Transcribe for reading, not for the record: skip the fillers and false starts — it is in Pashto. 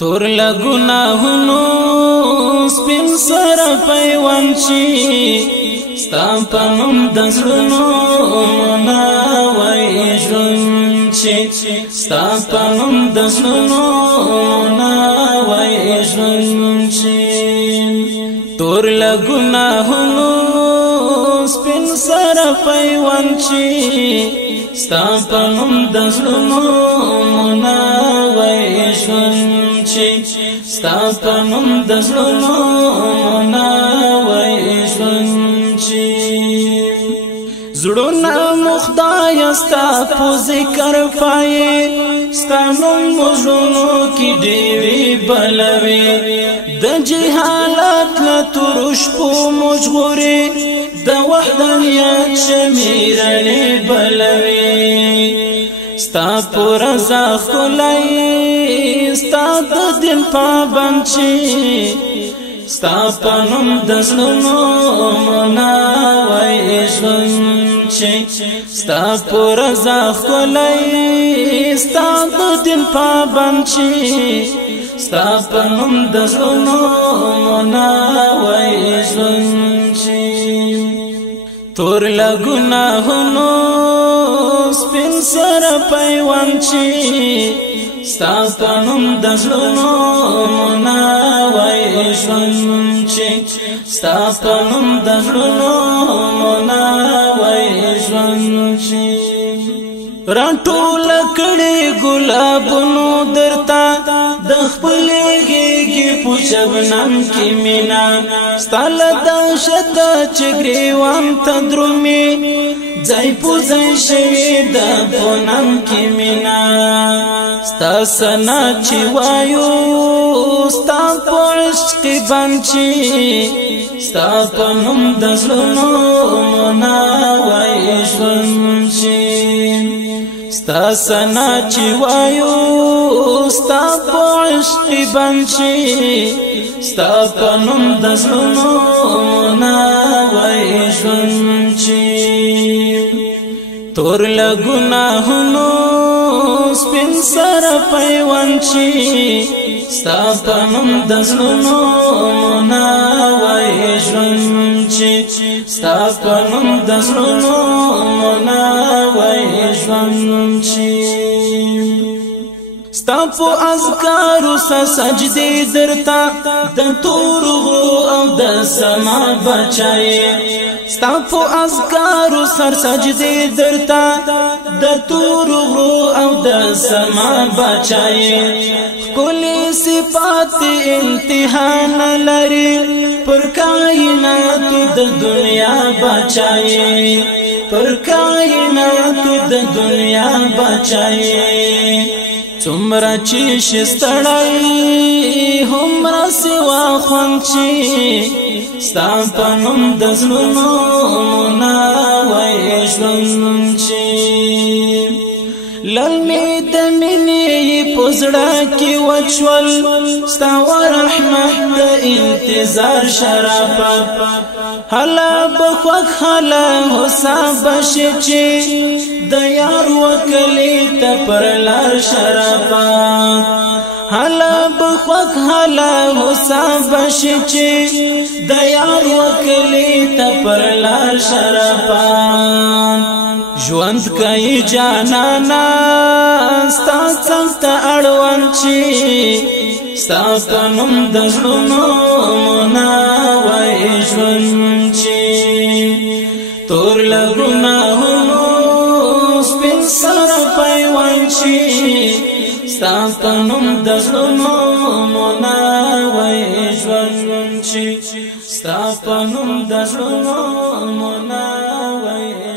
تور لګناهونو سپین سر پیوند شي ستا په نوم د زړونو ناوی ژوند شي ستا په نوم د زړونو ناوی ژوند شي تور لګناهونو سپین سر پیوند شي ستا په نوم د زړونو ناوی ژوند ستا په نوم د زړونو ناوی ژوند شي زړونه مو خدایه ستا په ذکر پایې ستا نوم مو زړونو کې ډېرې بلوي د جهالت له تورو شپو مو ژغوري د وحدانیت شمیرنې بلوي ستا په رضا ښکلی ستا د دین پابند شي ستا په نوم د زړونو ناوی ژوند شي ستا په رضا ښکلی ستا د دین پابند شي ستا په نوم د زړونو ناوی ژوند شي تور لګناهونو سپین سر پیوند شي ستا په نوم د زړونو ناوی ژوند شي ستا په نوم د زړونو ناوی ژوند شي راټول کړي ګلابونو درته د خپلې غېږې په شبنم کې مینا ستا له دهشته چې ګریوان ته درومي ځای په ځای شوي د پونم کې مینا ستا ثنا چې وایو ستا په عشق بند شي ستا په نوم د زړونو ناوی ژوند شي ستا ثنا چې وایو ستا په عشق بند شي ستا په نوم د زړونو ناوی ژوند شي تور لګناهونو سپین سر پیوند شي ستا په نوم د زړونو ناوی ژوند شي ستا په نوم د زړونو ناوی ژوند شي ستا په اذکارو سجدې درته د تور غرو او د سما بچای ستا په اذکارو سجدې درته د تور غرو او د سما بچای ښکلې صفات انتها نه لري پر کائناتو د دنیا بچای پر کائناتو د دنیا بچای څومره چې شستړی هومره سوا خوند شي ستا په نوم د زړونو ناوی ژوند شي للمې د مینې په زړه کې وچول ستا و رحمت د انتظار شرافت هله به خوږ هله هوسا بشي چې د یار وکلې ته پر لار شرافت هله به خوږ هله هوسا بشي چې د یار وکلې ته پر لار شرافت ژوند کوي جانانا ستا څنګ ته اړوند شي ستا په نوم د زړونو ناوی ژوند شي تور لګناهونو سپین سر پیوند شي ستا په نوم د زړونو ناوی ژوند شي ستا په نوم د زړونو ناوی